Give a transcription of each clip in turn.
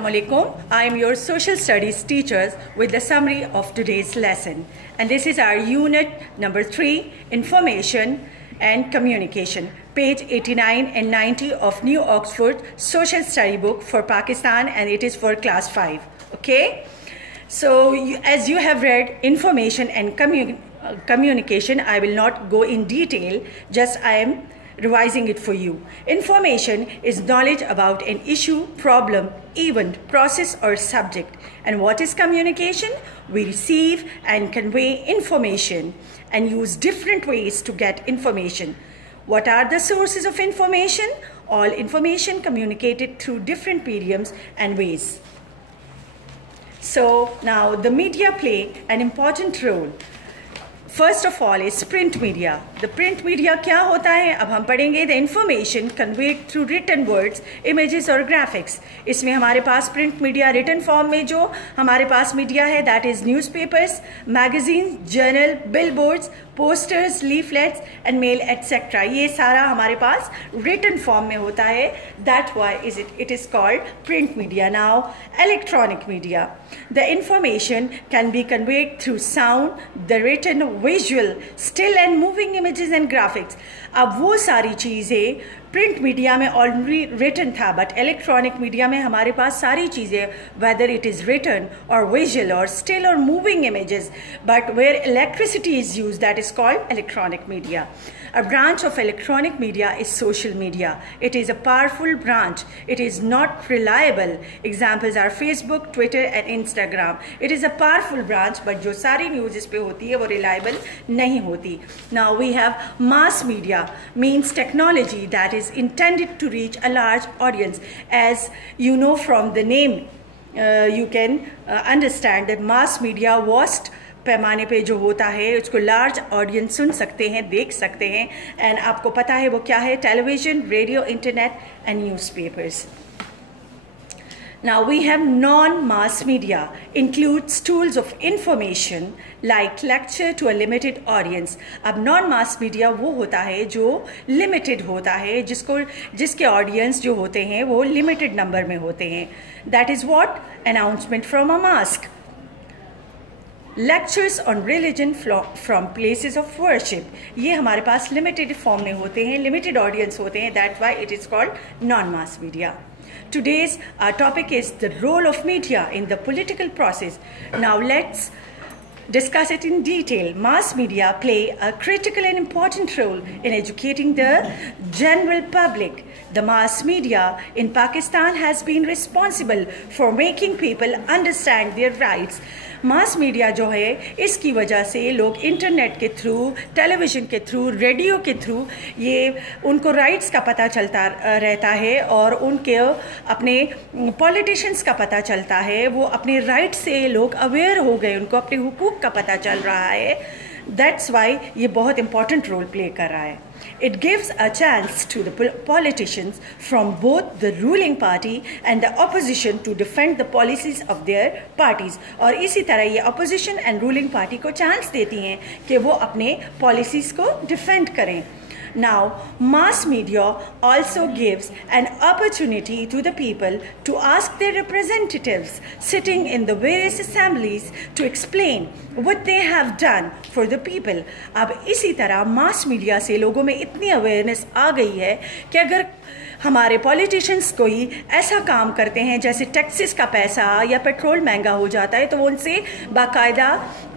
Assalamualaikum. I am your social studies teachers with the summary of today's lesson. And this is our unit number 3, Information and Communication, page 89 and 90 of New Oxford Social Study Book for Pakistan, and it is for class 5. Okay? So as you have read information and communication, I will not go in detail, just I am revising it for you. Information is knowledge about an issue, problem, event, process, or subject. And what is communication? We receive and convey information and use different ways to get information. What are the sources of information? All information communicated through different mediums and ways. So now the media play an important role. First of all is print media. The print media क्या होता है? अब हम पढ़ेंगे the information conveyed through written words, images और graphics. इसमें हमारे पास print media written form में जो हमारे पास media है, that is newspapers, magazines, journal, billboards, posters, leaflets and mail etc. ये सारा हमारे पास written form में होता है. That's why it is called print media. Now electronic media. The information can be conveyed through sound, the written, visual, still and moving images and graphics. अब वो सारी चीज़ें प्रिंट मीडिया में ऑलरेडी रिटन था, but electronic media में हमारे पास सारी चीज़ें, वेदर इट इज़ रिटन और विजुअल और स्टिल और moving images, but where electricity is use, that is called electronic media. A branch of electronic media is social media. It is a powerful branch. It is not reliable. Examples are Facebook, Twitter and Instagram. It is a powerful branch, but जो सारी news इस पे होती है वो reliable नहीं होती. Now we have mass media, means technology that is intended to reach a large audience. As you know from the name, you can understand that mass media vast पैमाने पे जो होता है उसको लार्ज ऑडियंस सुन सकते हैं, देख सकते हैं. एंड आपको पता है वो क्या है? Television, radio, internet and newspapers. Now we have non-mass media, includes tools of information like lecture to a limited audience. अब non-mass media वो होता है जो limited होता है, जिसके audience जो होते हैं वो limited number में होते हैं. That is what? Announcement from a mosque. Lectures on religion from places of worship. ये हमारे पास limited form में होते हैं, limited audience होते हैं. That's why it is called non-mass media. Today's topic is the role of media in the political process. Now let's discuss it in detail. Mass media play a critical and important role in educating the general public. The mass media in Pakistan has been responsible for making people understand their rights. Mass media जो है इसकी वजह से लोग internet के through, television के through, radio के through ये उनको राइट्स का पता चलता रहता है और उनके अपने पॉलिटिशियंस का पता चलता है. वो अपने राइट से लोग अवेयर हो गए, उनको अपने हुकूक का पता चल रहा है. दैट्स वाई ये बहुत इंपॉर्टेंट रोल प्ले कर रहा है. It gives a chance to the politicians from both the ruling party and the opposition to defend the policies of their parties. और इसी तरह ये opposition and ruling party को chance देती हैं कि वो अपने policies को defend करें. Now, mass media also gives an opportunity to the people to ask their representatives sitting in the various assemblies to explain what they have done for the people. अब इसी तरह mass media से लोगों में इतनी awareness आ गई है कि अगर हमारे पॉलिटिशियंस कोई ऐसा काम करते हैं जैसे टैक्सेस का पैसा या पेट्रोल महंगा हो जाता है तो वो उनसे बाकायदा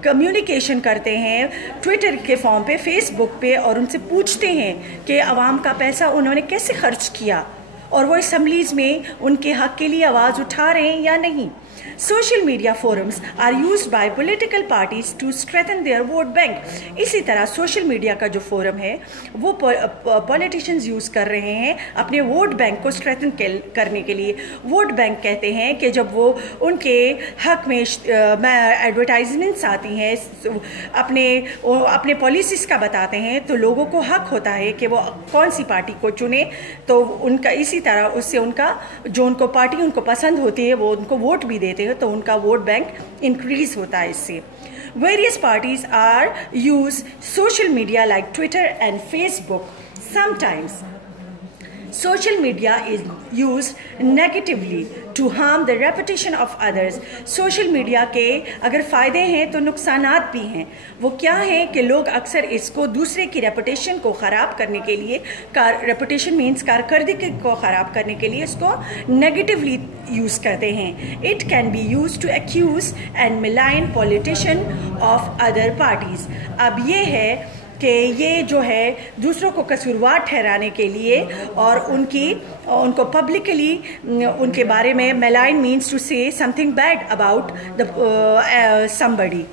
कम्युनिकेशन करते हैं ट्विटर के फॉर्म पे, फेसबुक पे, और उनसे पूछते हैं कि आवाम का पैसा उन्होंने कैसे खर्च किया और वो असम्बलीज़ में उनके हक़ के लिए आवाज़ उठा रहे हैं या नहीं. Social media forums are used by political parties to strengthen their vote bank. इसी तरह social media का जो forum है वो politicians use कर रहे हैं अपने vote bank को strengthen करने के लिए. Vote bank कहते हैं कि जब वो उनके हक में advertisements आती हैं, अपने policies का बताते हैं, तो लोगों को हक होता है कि वो कौन सी पार्टी को चुने. तो उनका इसी तरह उससे उनका जो उनको पार्टी उनको पसंद होती है वो उनको वोट भी देते हैं, तो उनका वोट बैंक इंक्रीज होता है इससे. Various parties are use social media like Twitter and Facebook sometimes. Social media is used negatively to harm the reputation of others. Social media کے اگر فائدے ہیں تو نقصانات بھی ہیں. وہ کیا ہیں کہ لوگ اکثر اس کو دوسرے کی ریپوٹیشن کو خراب کرنے کے لیے, ریپوٹیشن مینس کارکردگی کو خراب کرنے کے لیے اس کو نیگیٹیولی یوز کرتے ہیں. It can be used to accuse and malign politician of other parties. اب یہ ہے کہ یہ جو ہے دوسروں کو قصوروار ٹھہرانے کے لیے اور ان کو پبلکلی ان کے بارے میں میلائن مینس ٹو سے some thing bad about somebody,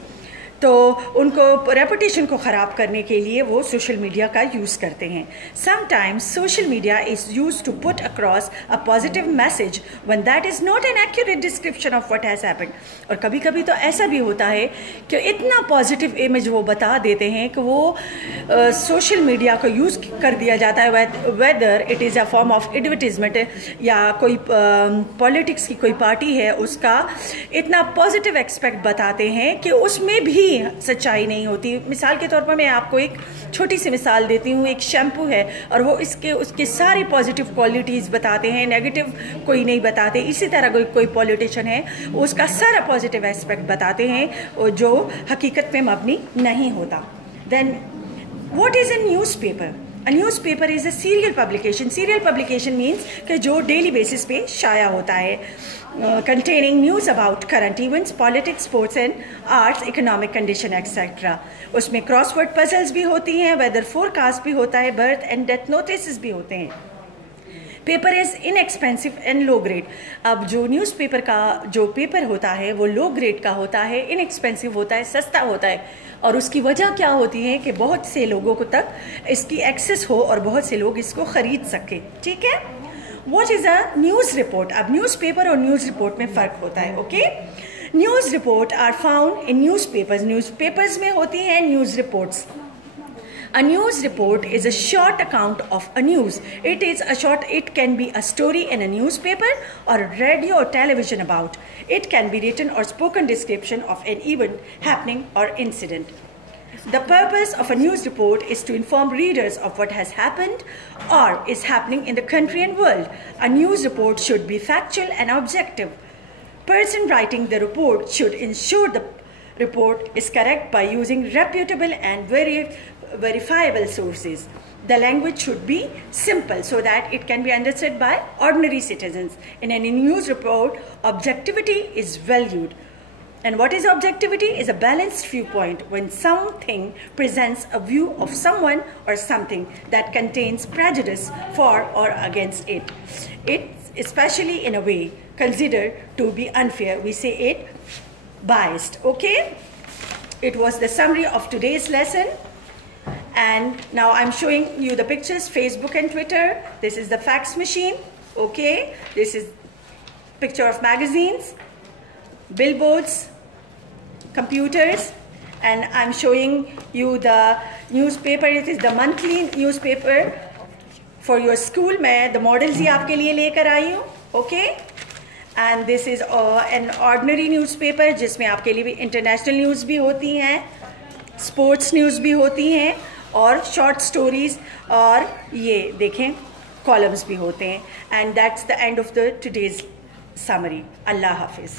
تو ان کو ریپوٹیشن کو خراب کرنے کے لیے وہ سوشل میڈیا کا یوز کرتے ہیں. Sometimes social media is use to put across a positive message when that is not an accurate description of what has happened. اور کبھی کبھی تو ایسا بھی ہوتا ہے کہ اتنا پازیٹیو امیج وہ بتا دیتے ہیں کہ وہ سوشل میڈیا کو یوز کر دیا جاتا ہے, whether it is a form of advertisement یا کوئی پالیٹکس کی کوئی پارٹی ہے اس کا اتنا پازیٹیو ایکسپیکٹ بتاتے ہیں کہ اس میں بھی سچائی نہیں ہوتی. مثال کے طور پر میں آپ کو ایک چھوٹی سی مثال دیتی ہوں. ایک شیمپو ہے اور وہ اس کے ساری پازیٹیو کوالٹیز بتاتے ہیں, نیگیٹو کوئی نہیں بتاتے. اسی طرح کوئی پولیٹیشین ہے اس کا سارا پازیٹیو ایسپیکٹ بتاتے ہیں جو حقیقت میں مبنی نہیں ہوتا. Then what is a newspaper? A newspaper is a serial publication. Serial publication means کہ جو ڈیلی بیسس پہ شائع ہوتا ہے, containing news about current events, politics, sports and arts, economic condition, etc. اس میں cross word puzzles بھی ہوتی ہیں, weather forecast بھی ہوتا ہے, birth and death notices بھی ہوتے ہیں. Paper is inexpensive and low grade. اب جو نیوز پیپر کا جو پیپر ہوتا ہے وہ لو گریڈ کا ہوتا ہے, انیکسپینسو ہوتا ہے, سستا ہوتا ہے. اور اس کی وجہ کیا ہوتی ہے کہ بہت سے لوگوں کو تک اس کی ایکسیس ہو اور بہت سے لوگ اس کو خرید سکیں. ٹھیک ہے. What is a news report? اب نیوز پیپر اور نیوز رپورٹ میں فرق ہوتا ہے. Okay. News report are found in newspapers. Newspapers میں ہوتی ہیں news reports. A news report is a short account of a news. It can be a story in a newspaper or radio or television about. It can be written or spoken description of an event happening or incident. The purpose of a news report is to inform readers of what has happened or is happening in the country and world. A news report should be factual and objective. Person writing the report should ensure the report is correct by using reputable and verifiable sources. The language should be simple so that it can be understood by ordinary citizens. In any news report, objectivity is valued. And what is objectivity? Is a balanced viewpoint when something presents a view of someone or something that contains prejudice for or against it. It's especially in a way considered to be unfair. We say it biased. Okay? It was the summary of today's lesson. And now I'm showing you the pictures, Facebook and Twitter. This is the fax machine. Okay. This is picture of magazines, billboards, computers, and I'm showing you the newspaper. It is the monthly newspaper for your school. میں the models ہی آپ کے لیے لے کر آئی ہوں. Okay. And this is an ordinary newspaper جس میں آپ کے لیے بھی انٹرنیشنل نیوز بھی ہوتی ہیں, اسپورٹس نیوز بھی ہوتی ہیں اور شارٹ سٹوریز اور یہ دیکھیں کالمز بھی ہوتے ہیں. And that's the end of the today's summary. اللہ حافظ.